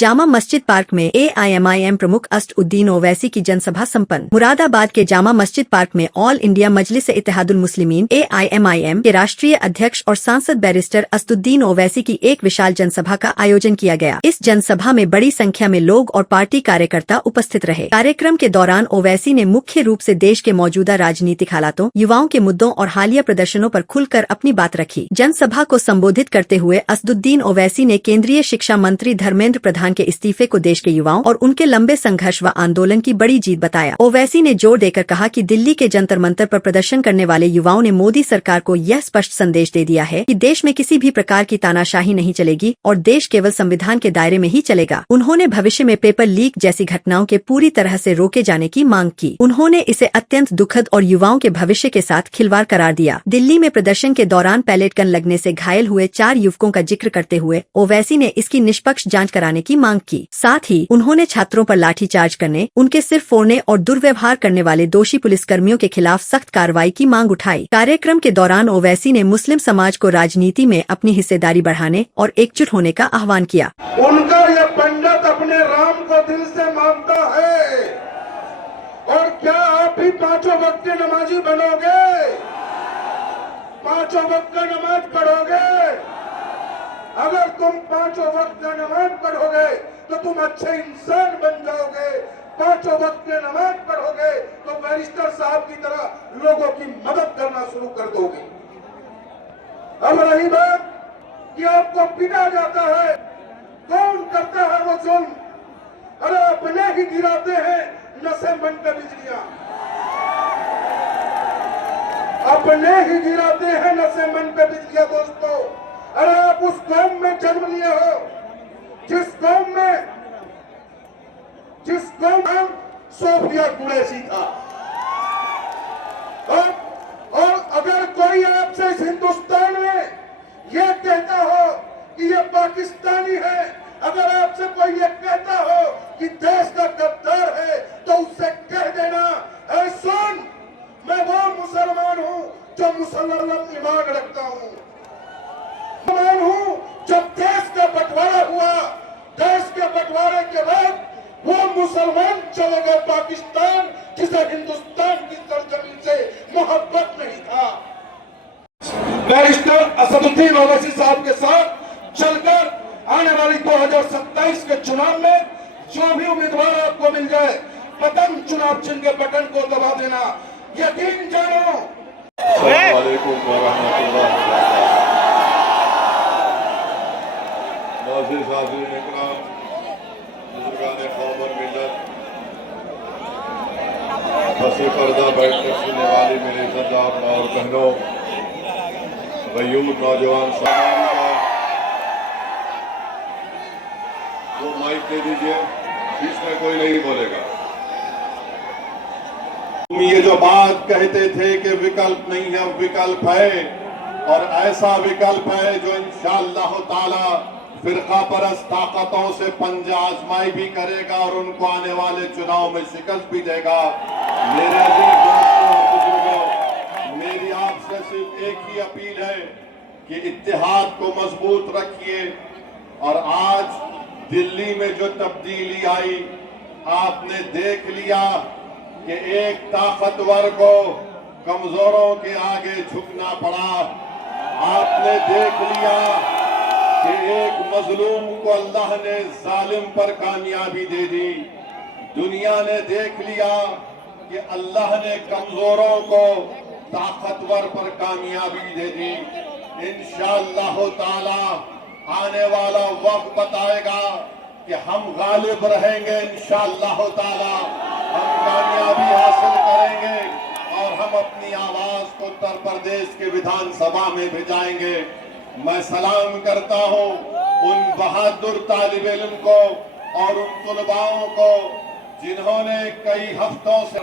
Jama Masjid park में AIMIM प्रमुख असदुद्दीन ओवैसी की जनसभा संपन्न। मुरादाबाद के जामा मस्जिद पार्क में ऑल इंडिया मजलिस इत्तेहादुल मुस्लिमीन AIMIM के राष्ट्रीय अध्यक्ष और सांसद बैरिस्टर असदुद्दीन ओवैसी की एक विशाल जनसभा का आयोजन किया गया। इस जनसभा में बड़ी संख्या में लोग और पार्टी कार्यकर्ता उपस्थित रहे। कार्यक्रम के दौरान ओवैसी ने मुख्य रूप से देश के मौजूदा राजनीतिक हालातों, युवाओं के मुद्दों और हालिया प्रदर्शनों पर खुलकर अपनी बात रखी। जनसभा को संबोधित करते हुए असदुद्दीन ओवैसी ने केंद्रीय शिक्षा मंत्री धर्मेंद्र प्रधान के इस्तीफे को देश के युवाओं और उनके लंबे संघर्ष व आंदोलन की बड़ी जीत बताया। ओवैसी ने जोर देकर कहा कि दिल्ली के जंतर मंतर पर प्रदर्शन करने वाले युवाओं ने मोदी सरकार को यह स्पष्ट संदेश दे दिया है कि देश में किसी भी प्रकार की तानाशाही नहीं चलेगी और देश केवल संविधान के दायरे में ही चलेगा। उन्होंने भविष्य में पेपर लीक जैसी घटनाओं के पूरी तरह से रोके जाने की मांग की। उन्होंने इसे अत्यंत दुखद और युवाओं के भविष्य के साथ खिलवाड़ करार दिया। दिल्ली में प्रदर्शन के दौरान पैलेट गन लगने से घायल हुए 4 युवकों का जिक्र करते हुए ओवैसी ने इसकी निष्पक्ष जांच कराने की मांग की। साथ ही उन्होंने छात्रों पर लाठीचार्ज करने, उनके सिर फोड़ने और दुर्व्यवहार करने वाले दोषी पुलिसकर्मियों के खिलाफ सख्त कार्रवाई की मांग उठाई। कार्यक्रम के दौरान ओवैसी ने मुस्लिम समाज को राजनीति में अपनी हिस्सेदारी बढ़ाने और एकजुट होने का आह्वान किया। उनका यह पंडित अपने राम को दिल से मानता है और क्या आप भी 5 वक्त के नमाजी बनोगे? 5 वक्त का नमाज पढ़ोगे? अगर तुम 5 वक्त का नमाज पढ़ोगे तो तुम अच्छे इंसान बन जाओगे। 5 वक्त के नमाज पढ़ोगे तो बैरिस्टर साहब की तरह लोगों की मदद करना शुरू कर दोगे। अब रही बात कि आपको पीटा जाता है, कौन करता है वो जुल्म? अरे अपने ही गिराते हैं नशे मन पे बिजलियां, अपने ही गिराते हैं नशे मन पे बिजलियां। दोस्तों, अरे आप उस कौम में जन्म लिए हो जिस कौम नाम सोफिया कुरैशी था। और अगर कोई आपसे इस हिंदुस्तान में यह कहता हो कि ये पाकिस्तानी है, अगर आपसे कोई ये कहता हो कि देश का गद्दार है, तो उससे कह देना, ऐ सुन, मैं वो मुसलमान हूं जो मुसलमान ईमान रखता हूं, मुसलमान हूं। जब देश का बंटवारा हुआ, देश के बंटवारे के बाद वो मुसलमान चले गए पाकिस्तान, जिसे हिंदुस्तान की सरजमीन से मोहब्बत नहीं था। बैरिस्टर असदुद्दीन ओवैसी साहब के साथ चलकर आने वाली 2027 के चुनाव में जो भी उम्मीदवार आपको मिल जाए, पतंग चुनाव चिन्ह के बटन को दबा देना। यकीन जानो। फंसे पर्दा बैठकर सुनने वाली मेरे इज़्ज़तदार माँ और बहनों, गयूर नौजवान सामान का वो माइक दे दीजिए, बीच में कोई नहीं बोलेगा। तुम ये जो बात कहते थे कि विकल्प नहीं है, विकल्प है, और ऐसा विकल्प है जो इंशाअल्लाह ताला फिरका परस्त ताकतों से पंजा आजमाई भी करेगा और उनको आने वाले चुनाव में शिकस्त भी देगा। मेरे अजीज दोस्तों और बुजुर्गों, मेरी आपसे सिर्फ एक ही अपील है कि इत्तेहाद को मजबूत रखिए। और आज दिल्ली में जो तब्दीली आई, आपने देख लिया कि एक ताकतवर को कमजोरों के आगे झुकना पड़ा। आपने देख लिया कि एक मजलूम को अल्लाह ने जालिम पर कामयाबी दे दी। दुनिया ने देख लिया कि अल्लाह ने कमजोरों को ताकतवर पर कामयाबी दे दी। इंशाअल्लाह ताला आने वाला वक्त बताएगा कि हम गालिब रहेंगे। इंशाअल्लाह ताला हम कामयाबी हासिल करेंगे और हम अपनी आवाज को उत्तर प्रदेश के विधानसभा में भिजाएंगे। मैं सलाम करता हूं उन बहादुर तालिब इल्म को और उन तुलबाओं को जिन्होंने कई हफ्तों से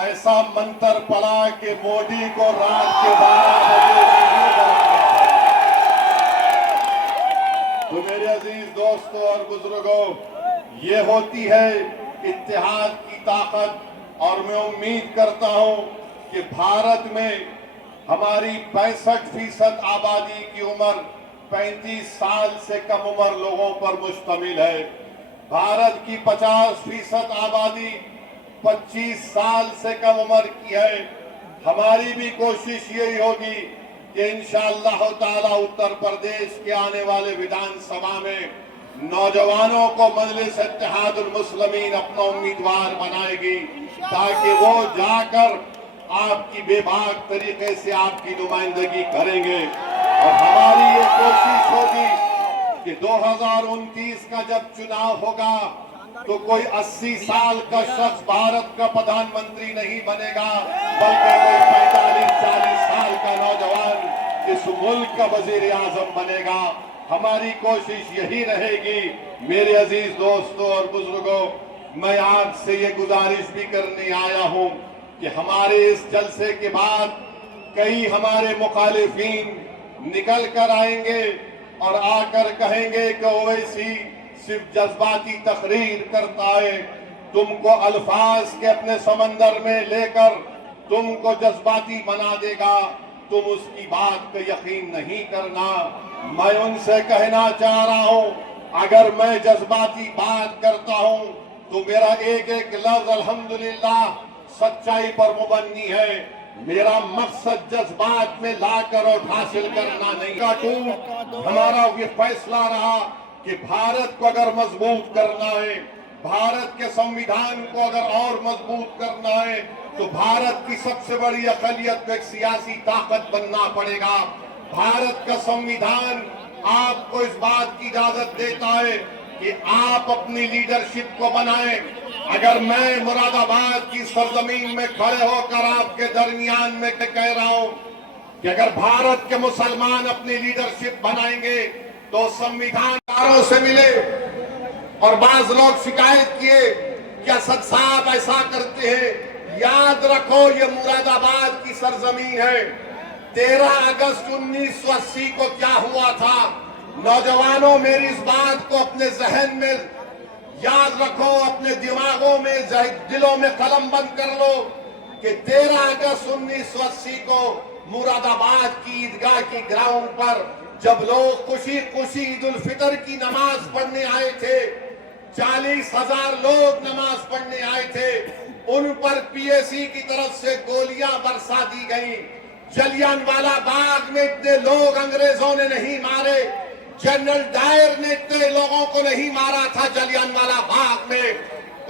ऐसा मंत्र पढ़ा कि मोदी को रात के 12 बजे नहीं बुलाएंगे। तो मेरे अजीज दोस्तों और बुजुर्गों, ये होती है इत्तेहाद की ताकत। और मैं उम्मीद करता हूं कि भारत में हमारी 65% आबादी की उम्र 35 साल से कम उम्र लोगों पर मुश्तमिल है। भारत की 50% आबादी 25 साल से कम उम्र की है। हमारी भी कोशिश यही होगी कि इंशाअल्लाह ताला उत्तर प्रदेश के आने वाले विधानसभा में नौजवानों को मजलिस इत्तेहादुल मुस्लिमीन अपना उम्मीदवार बनाएगी, ताकि वो जाकर आपकी बेबाक तरीके से आपकी नुमाइंदगी करेंगे। और हमारी ये कोशिश होगी कि 2029 का जब चुनाव होगा तो कोई 80 साल का शख्स भारत का प्रधानमंत्री नहीं बनेगा, बल्कि कोई 45-40 साल का नौजवान इस मुल्क का वजीर आजम बनेगा। हमारी कोशिश यही रहेगी। मेरे अजीज दोस्तों और बुजुर्गों, मैं आज से ये गुजारिश भी करने आया हूं कि हमारे इस जलसे के बाद कई हमारे मुखालिफिन निकल कर आएंगे और आकर कहेंगे कि ओवैसी सिर्फ जज्बाती तकरीर करता है, तुमको अल्फाज के अपने समंदर में लेकर तुमको जज्बाती बना देगा, तुम उसकी बात पे यकीन नहीं करना। मैं उनसे कहना चाह रहा हूं, अगर मैं जज्बाती बात करता हूं तो मेरा एक एक लफ्ज अल्हम्दुलिल्लाह सच्चाई पर मुबन्नी है। मेरा मकसद जज्बात में लाकर और हासिल करना नहीं का। हमारा ये फैसला रहा कि भारत को अगर मजबूत करना है, भारत के संविधान को अगर और मजबूत करना है, तो भारत की सबसे बड़ी अक़लियत को एक सियासी ताकत बनना पड़ेगा। भारत का संविधान आपको इस बात की इजाजत देता है कि आप अपनी लीडरशिप को बनाएं। अगर मैं मुरादाबाद की सरजमीन में खड़े होकर आपके दरमियान में कह रहा हूं कि अगर भारत के मुसलमान अपनी लीडरशिप बनाएंगे तो संविधानकारों से मिले। और बाज लोग शिकायत किए कि असद साहब ऐसा करते हैं। याद रखो, ये मुरादाबाद की सरजमीन है। 13 अगस्त 1980 को क्या हुआ था? नौजवानों, मेरी इस बात को अपने जहन में याद रखो, अपने दिमागों में, दिलों में कलम बंद कर लो कि 13 अगस्त 1980 को मुरादाबाद की ईदगाह की ग्राउंड पर जब लोग खुशी खुशी ईद उल फितर की नमाज पढ़ने आए थे, 40,000 लोग नमाज पढ़ने आए थे, उन पर पीएसी की तरफ से गोलियां बरसा दी गई। जलियांवाला बाग में इतने लोग अंग्रेजों ने नहीं मारे, जनरल डायर ने इतने लोगों को नहीं मारा था जलियांवाला बाग में।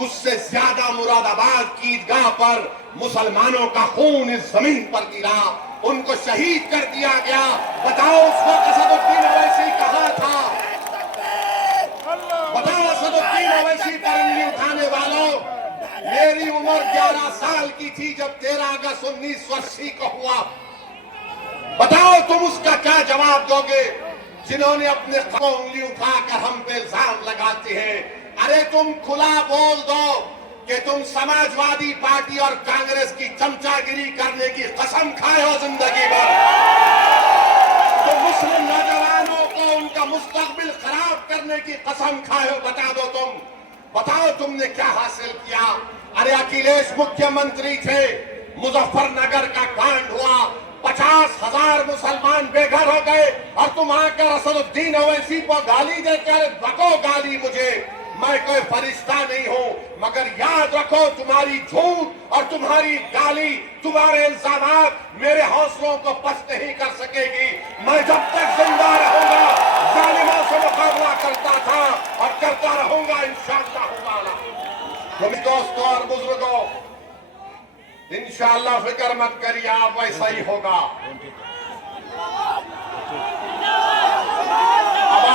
उससे ज्यादा मुरादाबाद की ईदगाह पर मुसलमानों का खून इस जमीन पर गिरा, उनको शहीद कर दिया गया। बताओ, उसको असदुद्दीन ओवैसी कहा था? बताओ, असदुद्दीन ओवैसी पर उंगली उठाने वालों, मेरी उम्र 11 साल की थी जब 13 अगस्त 1980 को हुआ। बताओ, तुम उसका क्या जवाब दोगे जिन्होंने अपने उंगली उठाकर हम पे इल्जाम लगाते हैं? अरे तुम खुला बोल दो कि तुम समाजवादी पार्टी और कांग्रेस की चमचागिरी करने की कसम खाए हो जिंदगी भर। तो मुस्लिम नौजवानों को उनका मुस्तकबिल खराब करने की कसम खाए हो। बता दो, तुम बताओ तुमने क्या हासिल किया? अरे अखिलेश मुख्यमंत्री थे, मुजफ्फरनगर का कांड हुआ, 50,000 मुसलमान बेघर हो गए और तुम आकर असदुद्दीन ओवैसी को गाली देकर बको गाली मुझे। मैं कोई फरिश्ता नहीं हूं, मगर याद रखो, तुम्हारी झूठ और तुम्हारी गाली, तुम्हारे इल्जामात मेरे हौसलों को पस्त नहीं कर सकेगी। मैं जब तक जिंदा रहूंगा जालिमों से मुकाबला करता था और करता रहूंगा इंशाअल्लाह ताला। दोस्तों और बुजुर्गों, इंशाअल्लाह फिक्र मत करिए, आप वैसा ही होगा। अब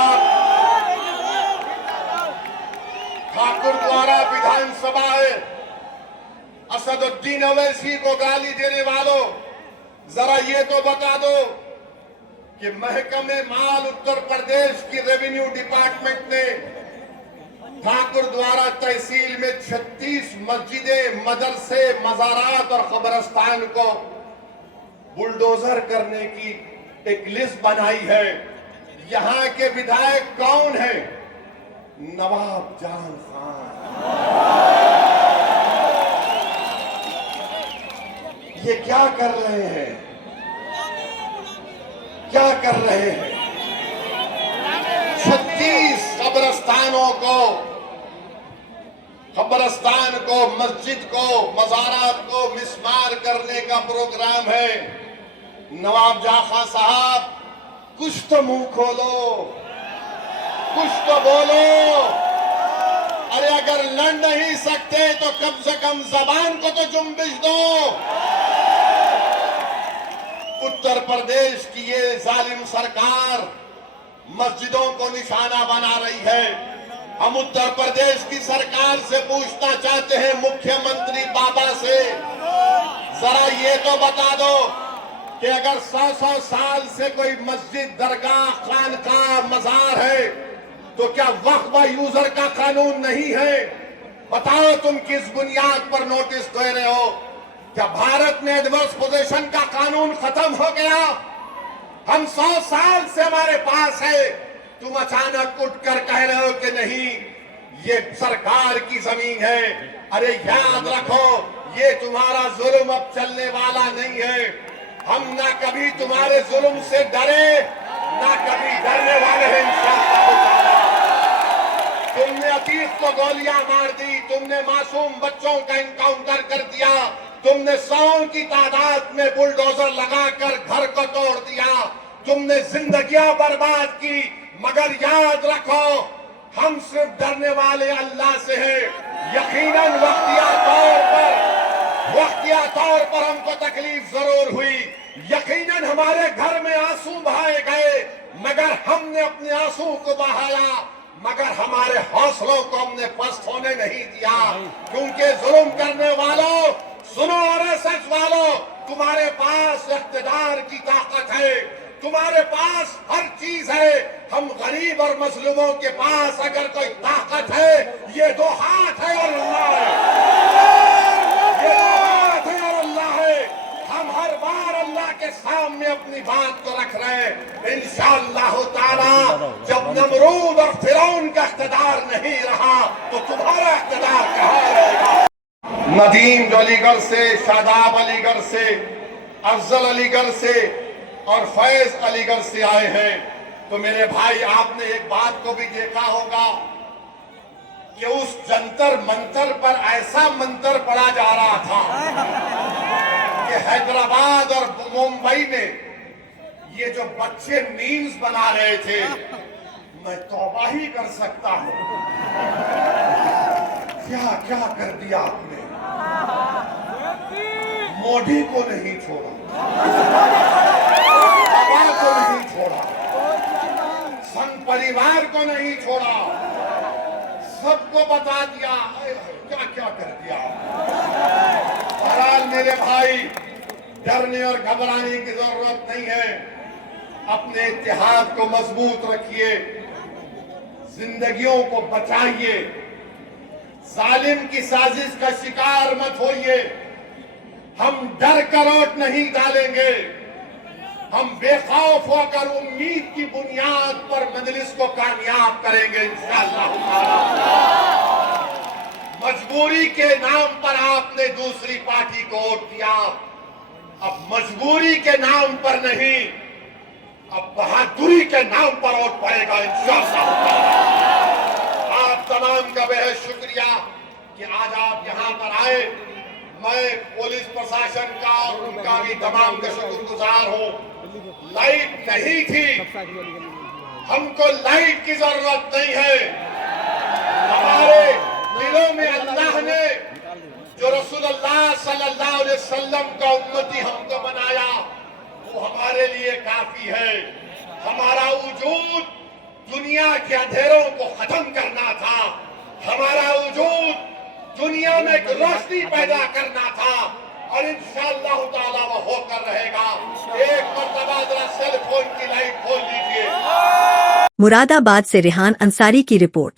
ठाकुर द्वारा विधानसभा असदुद्दीन ओवैसी को गाली देने वालों, जरा ये तो बता दो कि महकमे माल उत्तर प्रदेश की रेवेन्यू डिपार्टमेंट ने ठाकुर द्वारा तहसील में 36 मस्जिदें, मदरसे, मज़ारात और कब्रिस्तान को बुलडोजर करने की एक लिस्ट बनाई है। यहाँ के विधायक कौन है? नवाब जान खान। ये क्या कर रहे हैं? क्या कर रहे हैं? 36 कब्रिस्तानों को कब्रस्तान को, मस्जिद को, मज़ारात को मिस्मार करने का प्रोग्राम है। नवाब जाखा साहब, कुछ तो मुंह खोलो, कुछ तो बोलो। अरे अगर लड़ नहीं सकते तो कम से कम जबान को तो जुम्बिश दो। उत्तर प्रदेश की ये जालिम सरकार मस्जिदों को निशाना बना रही है। हम उत्तर प्रदेश की सरकार से पूछना चाहते हैं, मुख्यमंत्री बाबा से, जरा ये तो बता दो कि अगर 100 साल से कोई मस्जिद, दरगाह, खानकाह, मजार है तो क्या वक्फ यूजर का कानून नहीं है? बताओ तुम किस बुनियाद पर नोटिस दे रहे हो? क्या भारत में एडवर्स पोजीशन का कानून खत्म हो गया? हम 100 साल से हमारे पास है, तुम अचानक उठकर कह रहे हो कि नहीं ये सरकार की जमीन है। अरे याद रखो, ये तुम्हारा जुल्म अब चलने वाला नहीं है। हम ना कभी तुम्हारे जुल्म से डरे, ना कभी डरने वाले हैं इंशाअल्लाह। तुमने अतीत को गोलियां मार दी, तुमने मासूम बच्चों का इनकाउंटर कर दिया, तुमने 100 की तादाद में बुलडोजर लगाकर घर को तोड़ दिया, तुमने जिंदगियां बर्बाद की। मगर याद रखो, हम सिर्फ डरने वाले अल्लाह से हैं। यकीनन वक्तिया तौर पर हमको तकलीफ जरूर हुई, यकीनन हमारे घर में आंसू बहाए गए, मगर हमने अपने आंसू को बहाया, मगर हमारे हौसलों को हमने पस्त होने नहीं दिया। क्योंकि जुल्म करने वालों, सुनो आरएसएस वालों, तुम्हारे पास इख्तिदार की ताकत है, तुम्हारे पास हर चीज है। हम गरीब और मजलूमों के पास अगर कोई ताकत है, ये 2 हाथ है और अल्लाह है। ये 2 हाथ है और अल्लाह है। हम हर बार अल्लाह के सामने अपनी बात को रख रहे हैं। इंशाअल्लाह ताला जब नमरूद और फिरौन का इख्तिदार नहीं रहा तो तुम्हारा इख्तिदार कहाँ रहेगा? नदीम जो अलीगढ़ से, शादाब अलीगढ़ से, अफजल अलीगढ़ से और फैज अलीगढ़ से आए हैं, तो मेरे भाई आपने एक बात को भी देखा होगा कि उस जंतर मंतर पर ऐसा मंतर पड़ा जा रहा था कि हैदराबाद और मुंबई में ये जो बच्चे मीम्स बना रहे थे, मैं तौबा ही कर सकता हूं, क्या क्या कर दिया आपने। मोदी को नहीं छोड़ा, बाबा को नहीं छोड़ा, संघ परिवार को नहीं छोड़ा, सबको बता दिया क्या क्या कर दिया। बहरहाल मेरे भाई, डरने और घबराने की जरूरत नहीं है। अपने इत्तेहाद को मजबूत रखिए, जिंदगियों को बचाइए, जालिम की साजिश का शिकार मत होइए। हम डर कर वोट नहीं डालेंगे, हम बेखौफ होकर उम्मीद की बुनियाद पर मजलिस को कामयाब करेंगे इंशाअल्लाह। मजबूरी के नाम पर आपने दूसरी पार्टी को वोट दिया, अब मजबूरी के नाम पर नहीं, अब बहादुरी के नाम पर वोट पड़ेगा इंशाअल्लाह। आप तमाम का बेहद शुक्रिया कि आज आप यहाँ पर आए। मैं पुलिस प्रशासन का और उनका भी तमाम का शुक्रगुजार हूँ। लाइट नहीं थी, हमको लाइट की जरूरत नहीं है। हमारे दिलों में अल्लाह ने जो रसूलुल्लाह सल्लल्लाहु अलैहि वसल्लम का उम्मती हमको बनाया, वो हमारे लिए काफी है। हमारा वजूद दुनिया के अंधेरों को खत्म करना था, हमारा वजूद दुनिया में एक रोशनी पैदा करना था, और इंशाअल्लाह ताला वो होकर रहेगा। एक मर्तबा जरा सेल फोन की लाइट खोल लीजिए। मुरादाबाद से रेहान अंसारी की रिपोर्ट।